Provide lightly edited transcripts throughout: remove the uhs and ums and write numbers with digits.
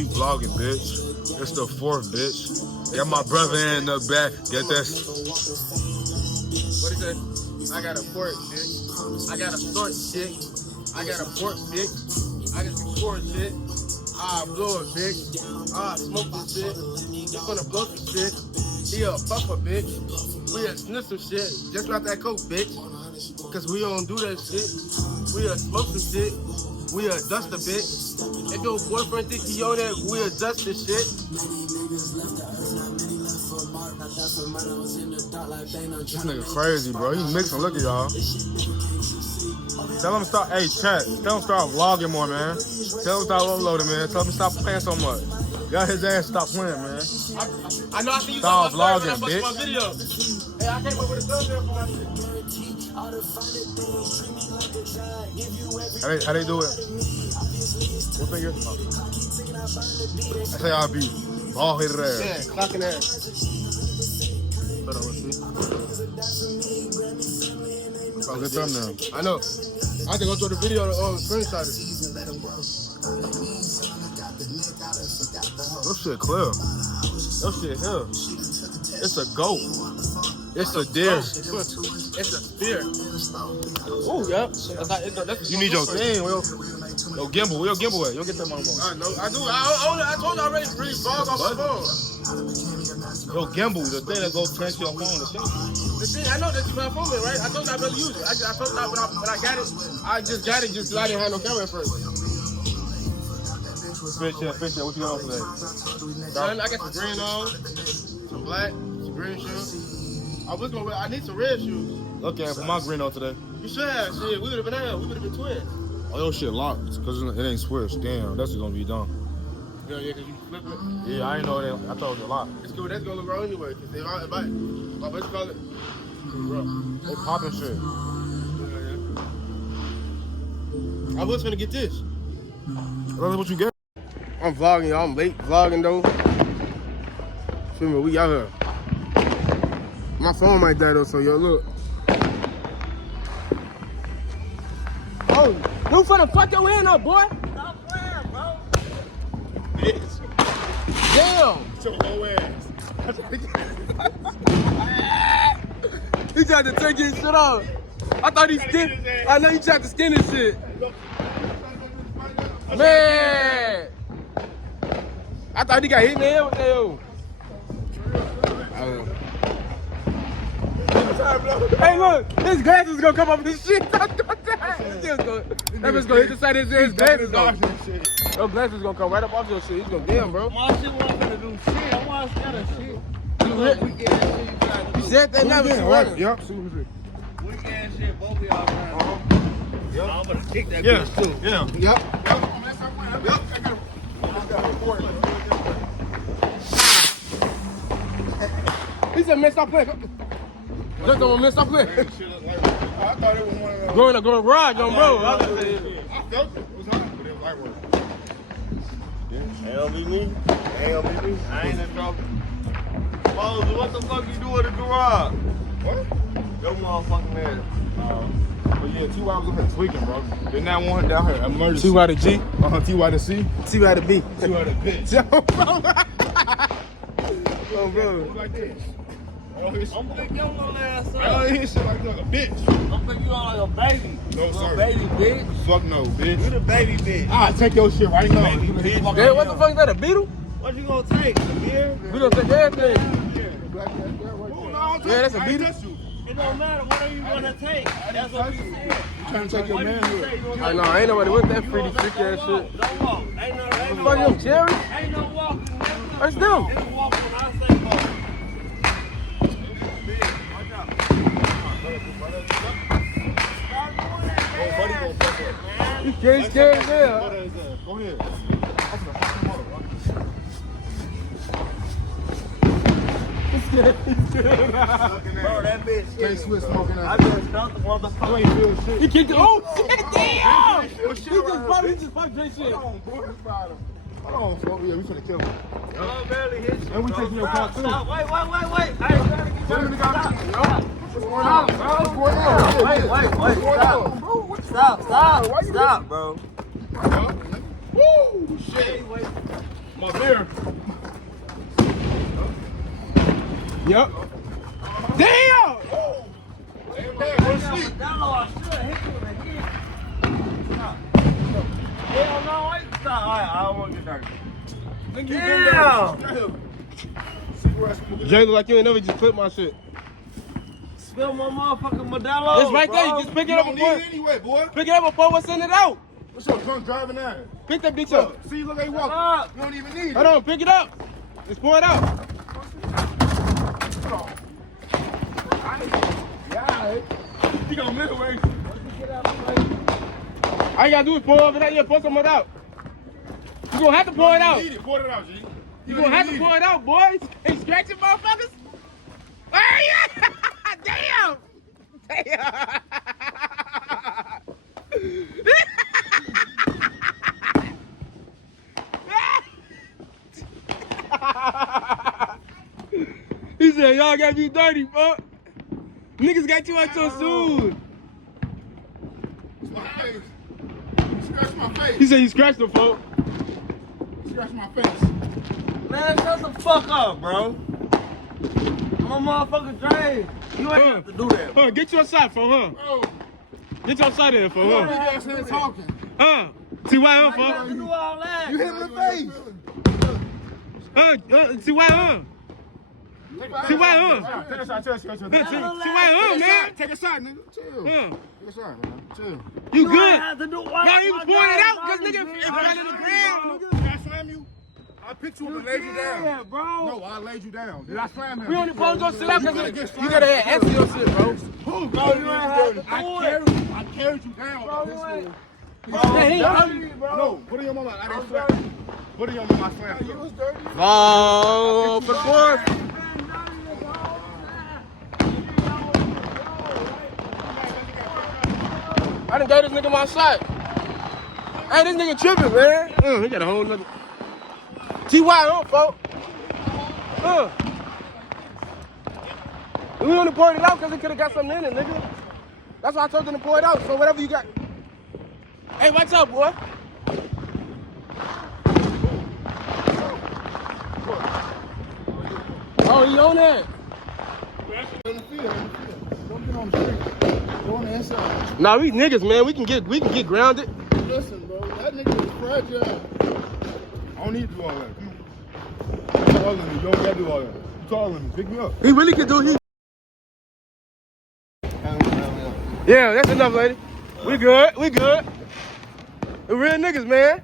we vlogging, bitch. It's the 4th, bitch. Got my brother in the back. Get this. What is it? I got a fork, bitch. I got a short shit. I got a fork, bitch. I got some short shit. I blow it, bitch. I smoke this shit. You gonna blow some shit. He a puffer, bitch. We a sniff some shit. Just not that coke, bitch. Cause we don't do that shit. We a smoke some shit. We a dust a bitch. If your boyfriend think he on that, we a dust this shit. This nigga crazy, bro. He mixing. Look at y'all. Tell him stop. Hey, chat. Tell him start vlogging more, man. Tell him stop uploading, man. Tell him stop playing so much. Y'all his ass stop playing, man. I know I see you stop vlogging, bitch. My video. Hey, I came up with a thumbnail for my shit. How they do it? What finger? Oh. I say I'll be bald headed ass. Yeah, clocking ass. Hold on, let's see. Oh, good thumbnail. I know. I have to go through the video to screenshot it. That shit clear. That shit here. It's a goat. It's a deer. It's a spear. Oh, yep. You need your thing, Will. Yo, gimbal. Where your gimbal at? You don't get that money. I know. I do. I told you already. Free vlog off my phone. Yo, gimbal. The thing that goes transfer your phone. The thing, I know that you have phone, right? I told you I really use it. I told you when I got it, I just got it just because I didn't have no camera at first. Fish, what you got on today? Son, I got some green on, some black, some green shoes. I need some red shoes. Okay, I put my green on today. You should have. Shit, we would have been out. We would have been twins. Oh, your shit locked because it ain't switched. Damn, that's just gonna be done. Yeah, because you flip it. Yeah, I ain't know that. I thought it was a lot. It's good. That's gonna look wrong anyway. Cause if I what you call it? Bro, they popping shit. I was finna get this. That's what you get. I'm vlogging, y'all. I'm late vlogging though. Feel me? We out here. My phone might die though, so yo, look. Oh, you finna fuck your hand up, boy. Stop playing, bro. Bitch. Damn. So low ass. He tried to take his shit off. I thought he skinned. I know he tried to skin his shit. Man. I thought he got hit in the head with that, yo. Hey, look, his glasses gonna come off his shit. That bitch gonna hit the side of his glasses off. Your glasses gonna come right up off your shit. He's gonna damn, bro. My shit wasn't gonna do shit. I want to see that shit. You said that now, but you right. Yep. Weak ass shit, both of y'all trying. Yep. I'm gonna kick that bitch too. Yeah. Yep. He said, man, stop playing. Just don't man, stop playing. I thought it was one of those. Go in the garage, bro. I felt it. It was hot, but it was light work. Ain't gonna be me. I ain't in trouble. Moses, what the fuck you do in the garage? What? Your motherfucking man. But yeah, T.Y. was up here tweaking, bro. Then that one down here, emergency. T-Y to G. T.Y. to C. T-Y to B. T.Y. to bitch. Oh, bro. Like this. I'm gonna pick your little ass I don't up. hear shit like that, a bitch. I'm gonna pick you on like a baby. No, Little sir. baby bitch. Fuck no, bitch. You the baby bitch. I'll take your shit right now. Baby bitch. Hey, what the fuck is that, a beetle? What you gonna take? The beer? We gonna take everything. Yeah, that's a beater. It don't matter. What are you gonna take? That's what we said. Trying to take your What did you manhood. say? You gonna I know, ain't nobody with that pretty freak ass shit. Don't walk. Ain't no Fuck them, Jerry? Ain't no walking. That's them. It's walk when I say walk. You can't scared as hell. Go ahead. Bro, that bitch. K-Swiss smoking I out. just felt the motherfucker. You ain't feel shit. He kicked it. Oh, shit, damn! He He just fucked Dre shit. Hold on, bro. Hold on, folks. Yeah, we finna kill him. Oh, barely hit you. And we taking your car too. Stop. Wait. I ain't trying to get you. Tell me the guy. Stop. What's going on? What's going on? Wait. Stop, bro. Woo, shit. Wait. My beer. Yep. Damn! Hell no, I don't want to get dirty. Damn! Jay look like you ain't never just clip my shit. Spill my motherfucking Modelo. It's right there. You just pick it up You and don't pour need it anyway, boy. Pick it up and pour what's in it out. What's your drunk driving ass? Pick that bitch up. Look, see, look how you walking. Up. You don't even need it. Hold on, pick it up. Just pour it out. You gonna miss away. All you gotta do is pour over that. Yeah, pour some of it out. You gonna have to pour it out. Need it. Pour it out, G. You gonna have to pour it out, boys. Ain't scratching motherfuckers. Hey, yeah. Damn. Damn. He said, y'all got me dirty, bro. Niggas got you out so soon. My face. You scratch my face. He said you scratched the folk. You scratch my face. Man, shut the fuck up, bro. I'm a motherfucking drain. You ain't have to do that. Huh, get your shot, for huh? Bro, Get your shot in, for you huh? guys here talking. Huh? See why, huh, Why you have to for? do all that? You hit him in the face. See why, huh? See why, huh? Take a shot, chill. See why, huh, man? Take a shot, nigga. Chill. Huh? Take a shot, man. Chill. You You ain't good? have to do all Nah, he was pouring it out, cause nigga, nigga, if I to the ground, nigga. Did I slam you? I picked you up and laid you down. Yeah, bro. No, I laid you down. Did I slam him? We only supposed to go sit out You gotta cause get you slammed. gotta have answer your shit, bro. Who, bro? You ain't have to I carried you down. Bro, This you fool. ain't- Yeah, he dirty, bro. No, put it on my line. I didn't slam you. Put it on my slam. You was dirty. Oh, for course. I done gave this nigga my shot. Hey, this nigga tripping, man. He got a whole nother. T.Y. on, folks. We only poured it out because it could have got something in it, nigga. That's why I told him to pour it out. So whatever you got. Hey, what's up, boy? Oh, he on that? In the field. Don't get on the street. Go on the inside. Nah, we niggas, man. We can get grounded. Listen, bro. That nigga is fragile. I don't need to do all that. Come on. You taller than me. You don't gotta do all that. You taller than me. Pick me up. He really can do. Yeah, that's enough, lady. We good. We good. The real niggas, man.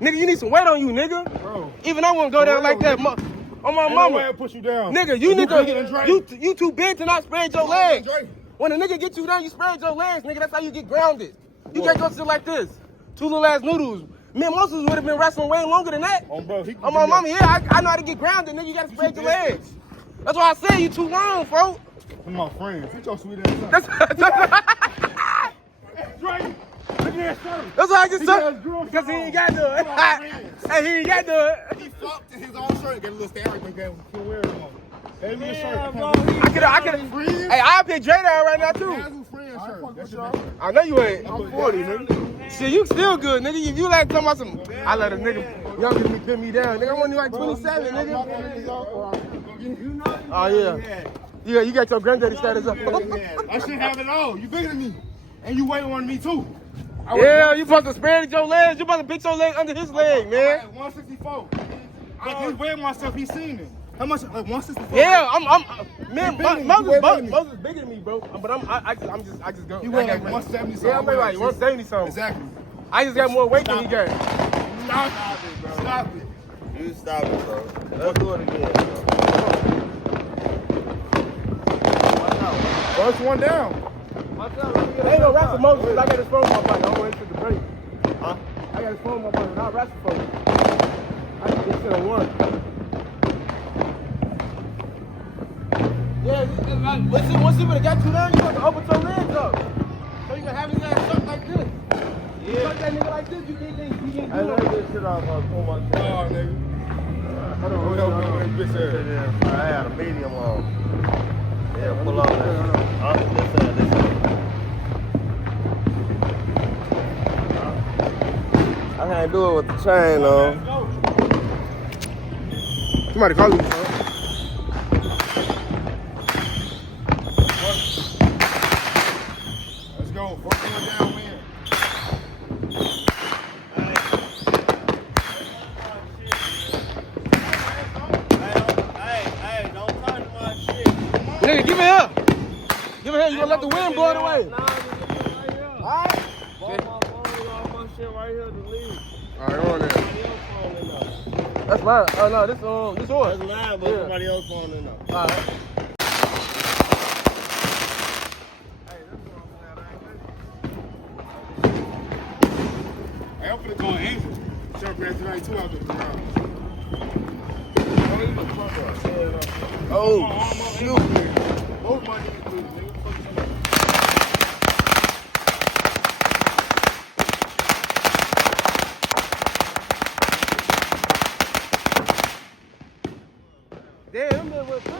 Nigga, you need some weight on you, nigga. Bro. Even I wouldn't go down like that. On my Ain't no way mama. I push you down. Nigga, you need bigger than to. Drake. You too big to not spread your Taller than legs. Drake. When a nigga get you down, you spread your legs, nigga. That's how you get grounded. You can't go sit like this. Two little ass noodles. Me and Moses would have been wrestling way longer than that. Oh, bro. He can On do my that. mama, yeah, I know how to get grounded, nigga. You gotta spread your legs. That's why I said you too long, bro. Come on, friends. Get your sweet ass up. That's Drake. Look at that shirt. that's why I just He said. got his girl Because he shirt ain't on. got to it. Come on, friends. Hey, he ain't got to it. He flopped to his own shirt. Got a little star right there. Can't wear it on. Gave me a shirt. Yeah, I bro. can't wear it. I could. Hey, I'll pick Dre down right now too. Casual friend shirt. That shit be- I know you ain't. I'm 40, nigga. Shit, you still good, nigga. If you like talking about some, I let a nigga younger than me pin me down. Nigga, I'm only like 27, nigga. Oh yeah. Yeah, you got your granddaddy status up. I should have it all. You bigger than me. And you weight on me too. Yeah, you supposed to spread your legs. You supposed to pitch your leg under his leg, I'm man. at 164. But he's weighing myself. He's seen it. How much? Like 164. Yeah, man, bigger than me. Moses, You way bigger than me. Moses bigger than me, bro. But I just go. He weighed like I got- 170 something. Yeah, I'm like 170 something. Exactly. I just got more weight than he got. Stop it, bro. Stop it. You stop it, bro. Let's do it again, bro. First one down. Ain't no rap for Moses. I got his phone in my pocket. I don't want him to the break. Huh? I got his phone in my pocket. I'll rap for him. I can get to the one. Yeah, once he would have got you down, you have to open your legs up. So you can have his ass up like this. You fuck that nigga like this, you can't do Hey, let me it. get shit off my pull my shit. Oh, nigga. Hold on, Go help me with this bitch ass. I had a medium on. Yeah, pull on that. Huh? This side. I can't do it with the chain on. Somebody calling me, bro. Let's go. 14 down, man. Hey, don't touch my shit. Nigga, give it here. Give it here. You gonna let the wind blow it away. Nah, right here. Alright. All my phone, all my shit right here to leave. Alright, we're on there. Somebody else phone in there. That's mine. Oh no, this yours. That's mine, but Yeah. somebody else phone in there. Alright. Hey, I'm finna call Angel. Chuck ran tonight too out the garage. Oh, shoot. Both my niggas do, nigga. Fuck somebody. Damn, them was good.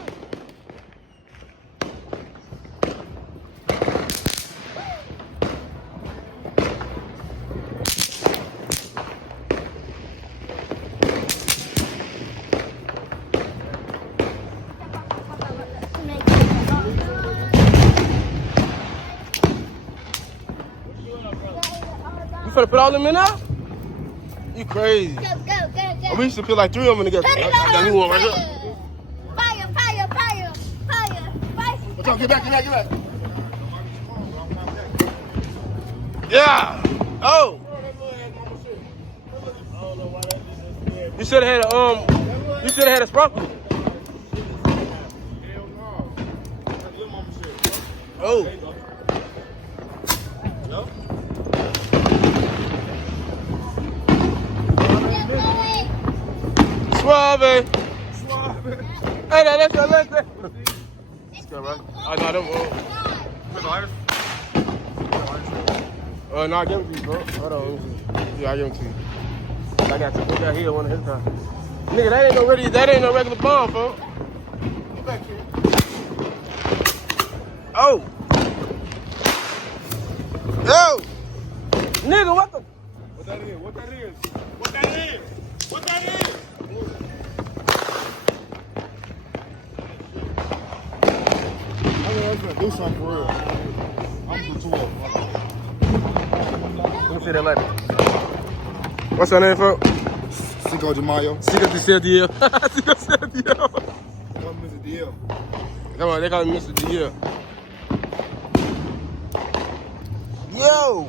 You finna put all them in there? You crazy. Go, go, go, go. We used to put like 3 of them together. Put it I got on me one right fire. here. Fire, fire, fire, fire, fire. What's up? Get back. Yeah. Oh. You should have had a You should have had a sparkle. Hell no. That's little mama shit. Oh. Suave. Hey, that's it. Let's go, right? Oh, no, them. No, I give them to you, bro. Hold on. Let me see. Yeah, I give them to you. I got to put that here one at his time. Nigga, that ain't no regular bomb, folks. Get back here. Oh. Yo. Nigga, what the? What that is? What that is? What that is? What that is? I mean, I was gonna do something for real. I'm gonna do 2 of them. Let me see that lighter. What's your name, folks? Cinco de Mayo. Siga de Cediel. Siga de Cediel. Come is a deal. Come on, they call me Mr. Deal. Yo.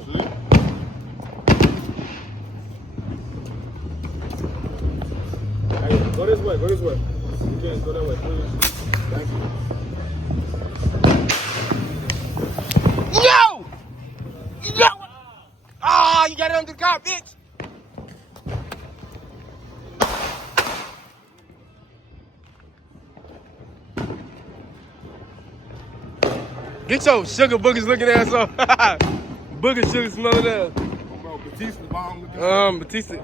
Hey, go this way. You can't go that way, please. Thank you. Yo! Yo! Ah, you got it under the car, bitch. Get your sugar boogers looking ass off. Booger sugar smelling ass. Bro, Batista bomb looking. Batista.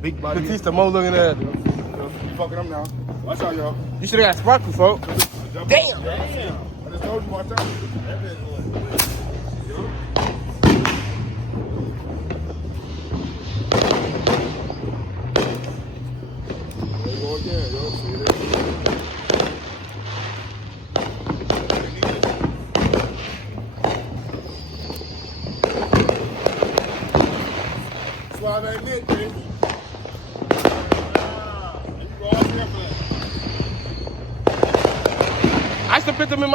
Big body. Batista Mo looking ass. You fucking them now. Watch out, y'all. You should have got sparkle, folks. Damn. I just told you, watch out. There you go again, yo. See it? Suave ain't it, bitch. You go out there for that. I used to put them in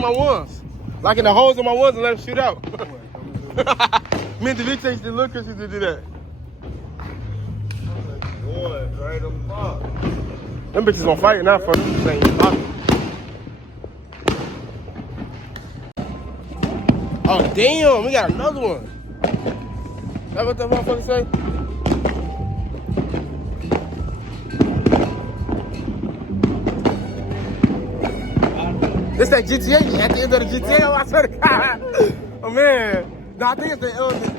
my ones. Like in the holes in my ones and let them shoot out. Me and DeVito used to look at you to do that. Boy, right on the block. Them bitches gonna fight now for them saying oh damn, we got another one. That what that motherfucker say? This that GTA at the end of the GTA. Oh, I swear to God. Oh man. No, I think it's the eldest.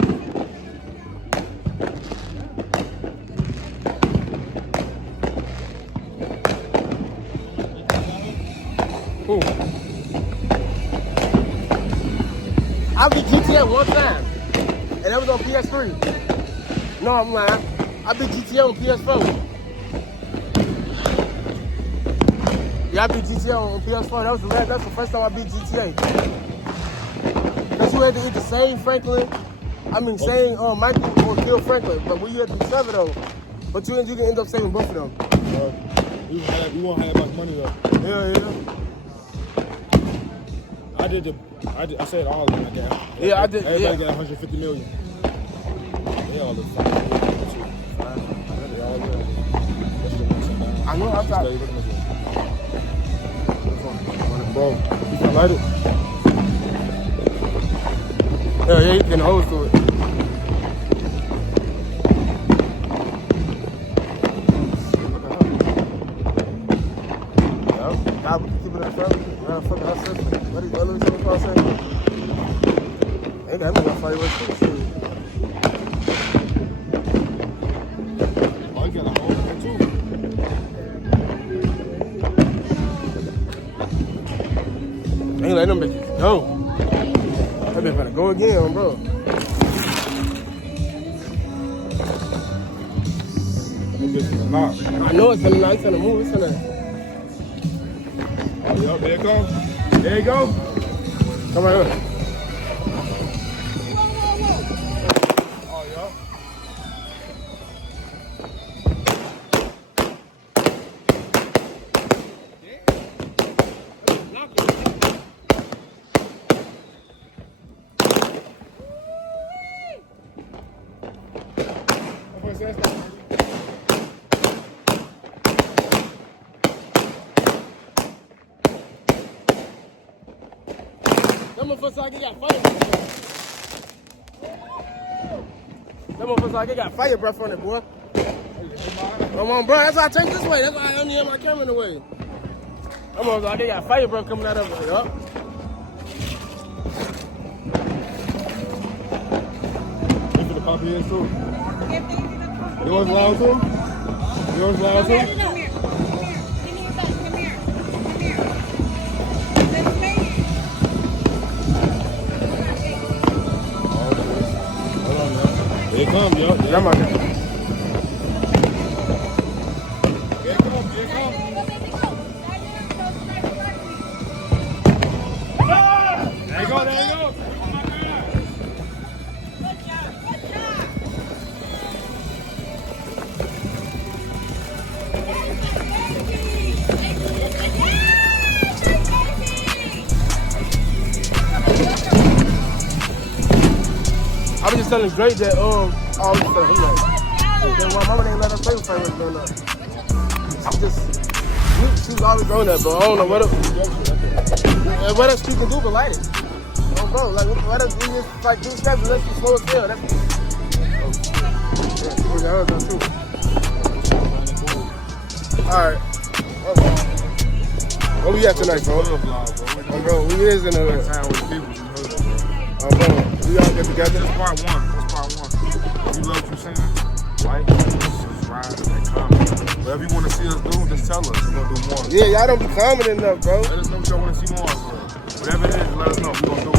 Ooh. I beat GTA one time, and that was on PS3. No, I'm lying. I beat GTA on PS4. Yeah, I beat GTA on PS4. That's the first time I beat GTA. Cause you had to either save Franklin, same Michael or kill Franklin. But when you had to Trevor though, but you can end up saving both of them. You won't have much money though. Yeah. I said all of them. I guess. Yeah, I did. Everybody Yeah. got 150 million. They all look fine. They all good. I know. I thought. Bro, you can light it. Yeah, you can hold to it. God, we can keep it in front of you. Fucking our sister. Let me tell you what I'm saying. Ain't got no fireworks too. Oh, you got a whole one too. Ain't letting them bitches go. That bitch better go again, bro. That bitch is not. I know it's finna, it's finna move, it's finna. Oh, yup, there it go. There you go. Come right here. Oh, yup. That motherfucker like he got fire breath. That motherfucker like he got fire breath on it, boy. Come on, bro. That's why I take this way. That's why I only have my camera in the way. That motherfucker like he got fire breath coming out of it. Yup. You finna pop yours too? Yours loud too? Yours loud too? Here it comes, yo. That my guy. Here it comes, here it comes. There you go, there you go. Oh my God. I was just telling Drake that, I was just telling him that. Then my mama didn't let her play with favorites growing up. She was always on that, but I don't know what else she can do but light it. Oh, bro, like, what else we just, like, do steps unless you slow as hell. That's yeah, she was that done too. Alright. What we at tonight, bro? Bro, we is in a Town with people, you heard it, bro. bro, we all get together. This part one. This part one. If you love what you're saying, like, subscribe, and comment. Whatever you want to see us do, just tell us. We're going to do more. Yeah, y'all don't be commenting enough, bro. Let us know what y'all want to see more of. Whatever it is, let us know. We're going to do it.